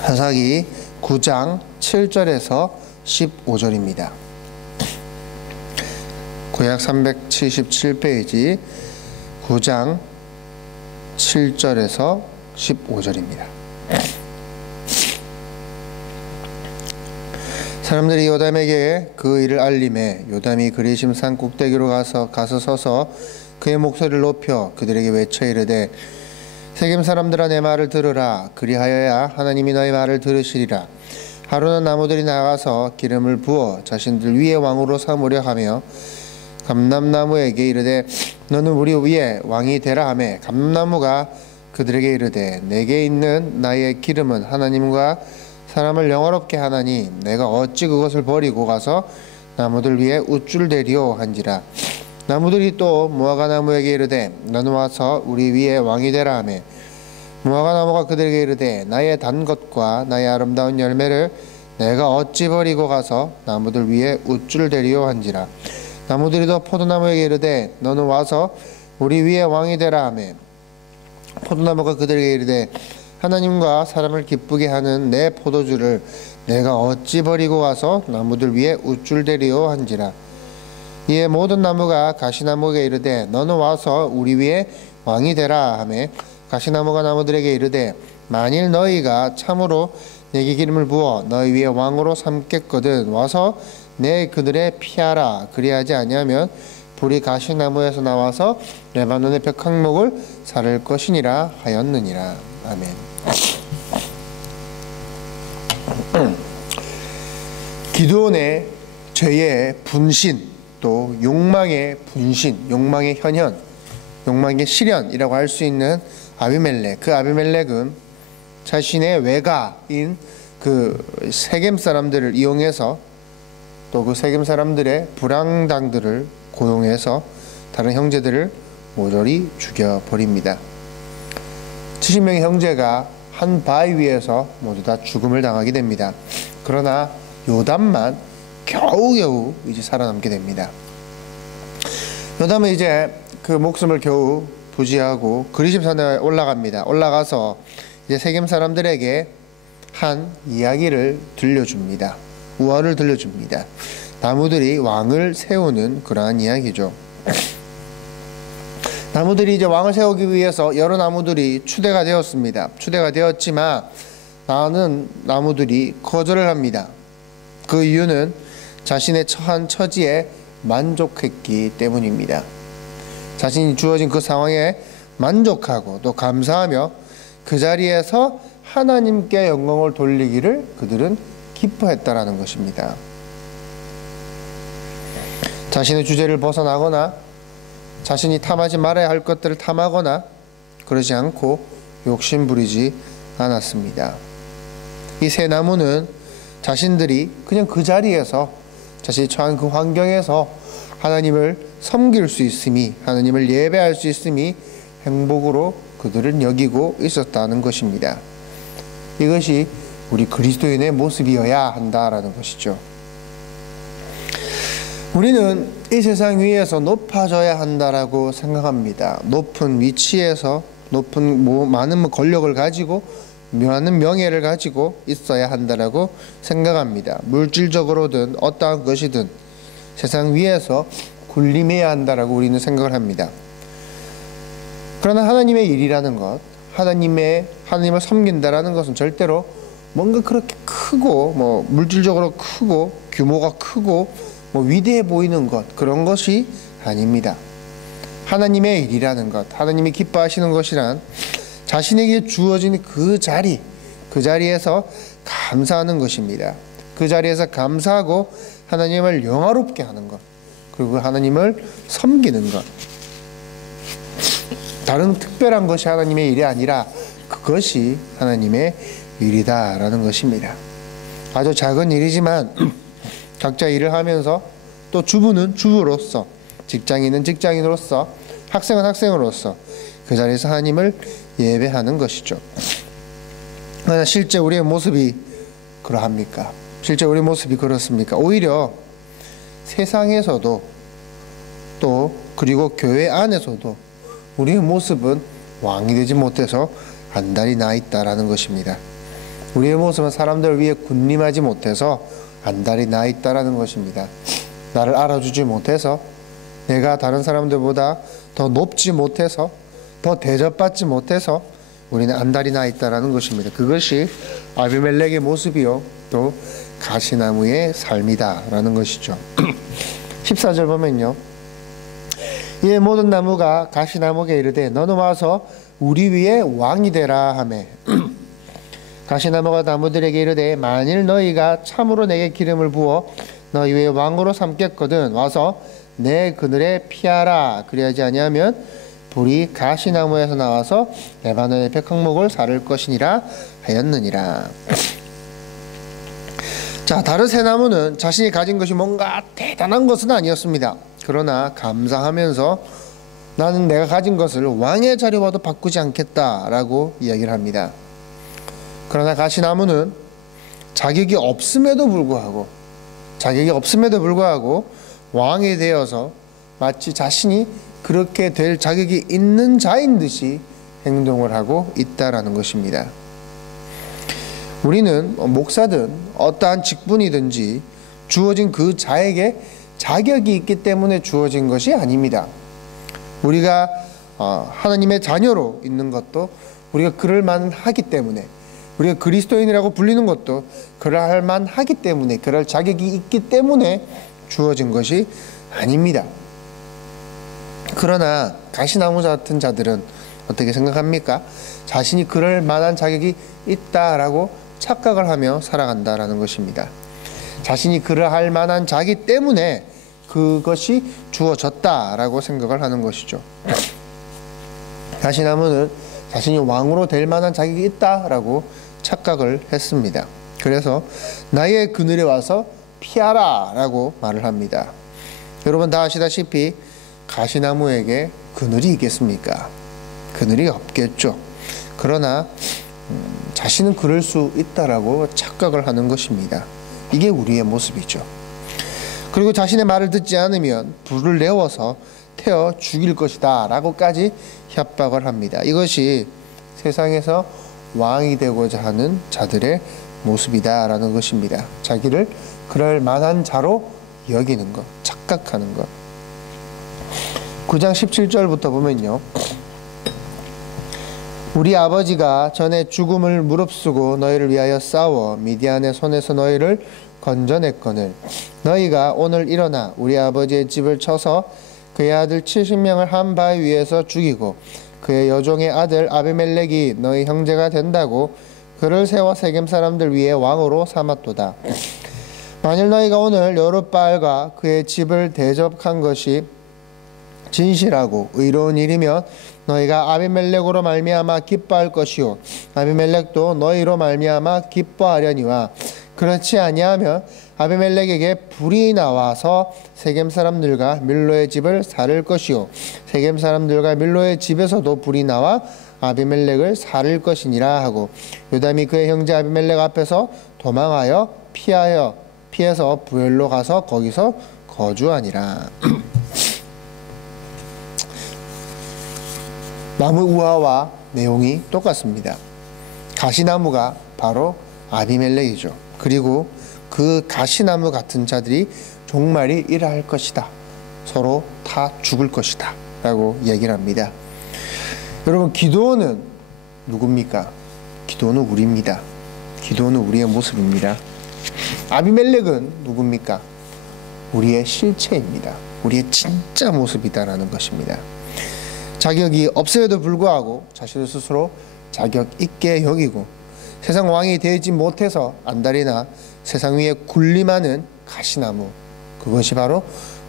사사기 9장 7절에서 15절입니다. 구약 377페이지 9장 7절에서 15절입니다. 사람들이 요담에게 그 일을 알림해 요담이 그리심 산 꼭대기로 가서 서서 그의 목소리를 높여 그들에게 외쳐 이르되 세겜 사람들아 내 말을 들으라. 그리하여야 하나님이 너의 말을 들으시리라. 하루는 나무들이 나가서 기름을 부어 자신들 위에 왕으로 삼으려 하며 감람나무에게 이르되 너는 우리 위에 왕이 되라 하매 감람나무가 그들에게 이르되 내게 있는 나의 기름은 하나님과 사람을 영화롭게 하나니 내가 어찌 그것을 버리고 가서 나무들 위에 우쭐대리오 한지라. 나무들이 또 무화과나무에게 이르되 너는 와서 우리 위에 왕이 되라 하매 무화과나무가 그들에게 이르되 나의 단 것과 나의 아름다운 열매를 내가 어찌 버리고 가서 나무들 위에 우쭐대리오 한지라. 나무들이 또 포도나무에게 이르되 너는 와서 우리 위에 왕이 되라 하매 포도나무가 그들에게 이르되 하나님과 사람을 기쁘게 하는 내 포도주를 내가 어찌 버리고 가서 나무들 위에 우쭐대리오 한지라. 이에 모든 나무가 가시나무에게 이르되 너는 와서 우리 위에 왕이 되라 하매 가시나무가 나무들에게 이르되 만일 너희가 참으로 내게 기름을 부어 너희 위에 왕으로 삼겠거든 와서 내 그늘에 피하라. 그리하지 아니하면 불이 가시나무에서 나와서 레바논의 벽향목을 사를 것이니라 하였느니라. 아멘. 기드온의 죄의 분신 또 욕망의 분신, 욕망의 현현, 욕망의 실현이라고 할 수 있는 아비멜렉. 그 아비멜렉은 자신의 외가인 그 세겜 사람들을 이용해서 또 그 세겜 사람들의 불황당들을 고용해서 다른 형제들을 모조리 죽여버립니다. 70명의 형제가 한 바위 위에서 모두 다 죽음을 당하게 됩니다. 그러나 요담만 겨우겨우 이제 살아남게 됩니다. 요담은 이제 그 목숨을 겨우 부지하고 그리심산에 올라갑니다. 올라가서 이제 세겜 사람들에게 한 이야기를 들려줍니다. 우화를 들려줍니다. 나무들이 왕을 세우는 그러한 이야기죠. 나무들이 이제 왕을 세우기 위해서 여러 나무들이 추대가 되었습니다. 추대가 되었지만 많은 나무들이 거절을 합니다. 그 이유는 자신의 처한 처지에 만족했기 때문입니다. 자신이 주어진 그 상황에 만족하고 또 감사하며 그 자리에서 하나님께 영광을 돌리기를 그들은 기뻐했다라는 것입니다. 자신의 주제를 벗어나거나 자신이 탐하지 말아야 할 것들을 탐하거나 그러지 않고 욕심부리지 않았습니다. 이 세 나무는 자신들이 그냥 그 자리에서 자신이 처한 그 환경에서 하나님을 섬길 수 있음이, 하나님을 예배할 수 있음이 행복으로 그들은 여기고 있었다는 것입니다. 이것이 우리 그리스도인의 모습이어야 한다라는 것이죠. 우리는 이 세상 위에서 높아져야 한다라고 생각합니다. 높은 위치에서 많은 권력을 가지고 많은 명예를 가지고 있어야 한다라고 생각합니다. 물질적으로든 어떠한 것이든 세상 위에서 군림해야 한다라고 우리는 생각을 합니다. 그러나 하나님의 일이라는 것, 하나님을 섬긴다라는 것은 절대로 뭔가 그렇게 크고 물질적으로 크고 규모가 크고 위대해 보이는 것, 그런 것이 아닙니다. 하나님의 일이라는 것, 하나님이 기뻐하시는 것이란 자신에게 주어진 그 자리에서 감사하는 것입니다. 그 자리에서 감사하고 하나님을 영화롭게 하는 것, 그리고 하나님을 섬기는 것. 다른 특별한 것이 하나님의 일이 아니라 그것이 하나님의 일이다라는 것입니다. 아주 작은 일이지만 각자 일을 하면서 또 주부는 주부로서, 직장인은 직장인으로서, 학생은 학생으로서 그 자리에서 하나님을 예배하는 것이죠. 그러나 실제 우리의 모습이 그러합니까? 실제 우리의 모습이 그렇습니까? 오히려 세상에서도 또 그리고 교회 안에서도 우리의 모습은 왕이 되지 못해서 안달이 나 있다라는 것입니다. 우리의 모습은 사람들 위해 군림하지 못해서 안달이 나 있다라는 것입니다. 나를 알아주지 못해서, 내가 다른 사람들보다 더 높지 못해서, 더 대접받지 못해서 우리는 안달이 나 있다라는 것입니다. 그것이 아비멜렉의 모습이요 또 가시나무의 삶이다라는 것이죠. 14절 보면요, 이에 모든 나무가 가시나무에게 이르되 너는 와서 우리 위에 왕이 되라 하매 가시나무가 나무들에게 이르되 만일 너희가 참으로 내게 기름을 부어 너희 위에 왕으로 삼겠거든 와서 내 그늘에 피하라. 그리하지 아니하면 불이 가시나무에서 나와서 레바논의 백향목을 사를 것이니라 하였느니라. 자, 다른 세 나무는 자신이 가진 것이 뭔가 대단한 것은 아니었습니다. 그러나 감사하면서 나는 내가 가진 것을 왕의 자리와도 바꾸지 않겠다라고 이야기를 합니다. 그러나 가시나무는 자격이 없음에도 불구하고 왕이 되어서 마치 자신이 그렇게 될 자격이 있는 자인 듯이 행동을 하고 있다라는 것입니다. 우리는 목사든 어떠한 직분이든지 주어진 그 자에게 자격이 있기 때문에 주어진 것이 아닙니다. 우리가 하나님의 자녀로 있는 것도 우리가 그럴 만하기 때문에, 우리가 그리스도인이라고 불리는 것도 그럴 만하기 때문에, 그럴 자격이 있기 때문에 주어진 것이 아닙니다. 그러나 가시나무 같은 자들은 어떻게 생각합니까? 자신이 그럴 만한 자격이 있다라고 착각을 하며 살아간다라는 것입니다. 자신이 그러할 만한 자기 때문에 그것이 주어졌다라고 생각을 하는 것이죠. 가시나무는 자신이 왕으로 될 만한 자격이 있다라고 착각을 했습니다. 그래서 나의 그늘에 와서 피하라 라고 말을 합니다. 여러분 다 아시다시피 가시나무에게 그늘이 있겠습니까? 그늘이 없겠죠. 그러나 자신은 그럴 수 있다라고 착각을 하는 것입니다. 이게 우리의 모습이죠. 그리고 자신의 말을 듣지 않으면 불을 내어서 태워 죽일 것이다 라고까지 협박을 합니다. 이것이 세상에서 왕이 되고자 하는 자들의 모습이다 라는 것입니다. 자기를 그럴 만한 자로 여기는 것, 착각하는 것. 9장 17절부터 보면요, 우리 아버지가 전에 죽음을 무릅쓰고 너희를 위하여 싸워 미디안의 손에서 너희를 건져냈거늘 너희가 오늘 일어나 우리 아버지의 집을 쳐서 그의 아들 70명을 한 바위 위에서 죽이고 그의 여종의 아들 아비멜렉이 너희 형제가 된다고 그를 세워 세겜 사람들 위에 왕으로 삼았도다. 만일 너희가 오늘 여룻바알과 그의 집을 대접한 것이 진실하고 의로운 일이면 너희가 아비멜렉으로 말미암아 기뻐할 것이요 아비멜렉도 너희로 말미암아 기뻐하려니와 그렇지 아니하면 아비멜렉에게 불이 나와서 세겜 사람들과 밀로의 집을 살을 것이요 세겜 사람들과 밀로의 집에서도 불이 나와 아비멜렉을 살을 것이니라 하고 요담이 그의 형제 아비멜렉 앞에서 도망하여 피해서 부엘로 가서 거기서 거주하니라. 나무 우화와 내용이 똑같습니다. 가시나무가 바로 아비멜렉이죠. 그리고 그 가시나무 같은 자들이 종말이 이러할 것이다. 서로 다 죽을 것이다. 라고 얘기를 합니다. 여러분, 기드온은 누굽니까? 기드온은 우리입니다. 기드온은 우리의 모습입니다. 아비멜렉은 누굽니까? 우리의 실체입니다. 우리의 진짜 모습이다라는 것입니다. 자격이 없음에도 불구하고 자신을 스스로 자격 있게 여기고 세상 왕이 되지 못해서 안달이나 세상 위에 군림하는 가시나무, 그것이 바로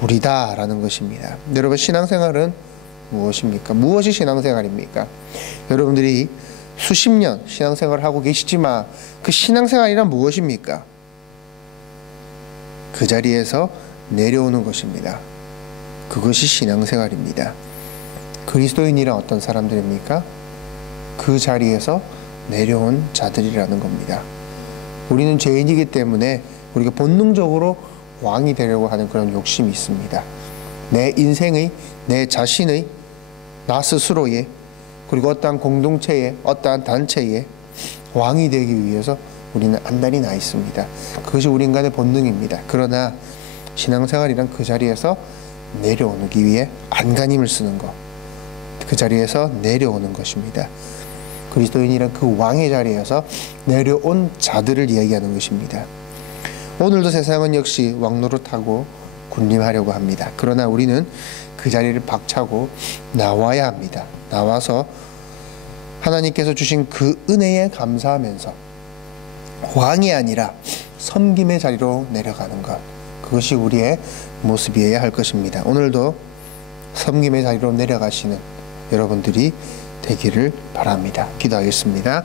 우리다라는 것입니다. 여러분, 신앙생활은 무엇입니까? 무엇이 신앙생활입니까? 여러분들이 수십 년 신앙생활을 하고 계시지만 그 신앙생활이란 무엇입니까? 그 자리에서 내려오는 것입니다. 그것이 신앙생활입니다. 그리스도인이란 어떤 사람들입니까? 그 자리에서 내려온 자들이라는 겁니다. 우리는 죄인이기 때문에 우리가 본능적으로 왕이 되려고 하는 그런 욕심이 있습니다. 내 인생의, 내 자신의, 나 스스로의, 그리고 어떠한 공동체의, 어떠한 단체의 왕이 되기 위해서 우리는 안달이 나 있습니다. 그것이 우리 인간의 본능입니다. 그러나 신앙생활이란 그 자리에서 내려오기 위해 안간힘을 쓰는 것, 그 자리에서 내려오는 것입니다. 그리스도인이란 그 왕의 자리에서 내려온 자들을 이야기하는 것입니다. 오늘도 세상은 역시 왕노릇하고 군림하려고 합니다. 그러나 우리는 그 자리를 박차고 나와야 합니다. 나와서 하나님께서 주신 그 은혜에 감사하면서 왕이 아니라 섬김의 자리로 내려가는 것, 그것이 우리의 모습이어야 할 것입니다. 오늘도 섬김의 자리로 내려가시는 여러분들이 되기를 바랍니다. 기도하겠습니다.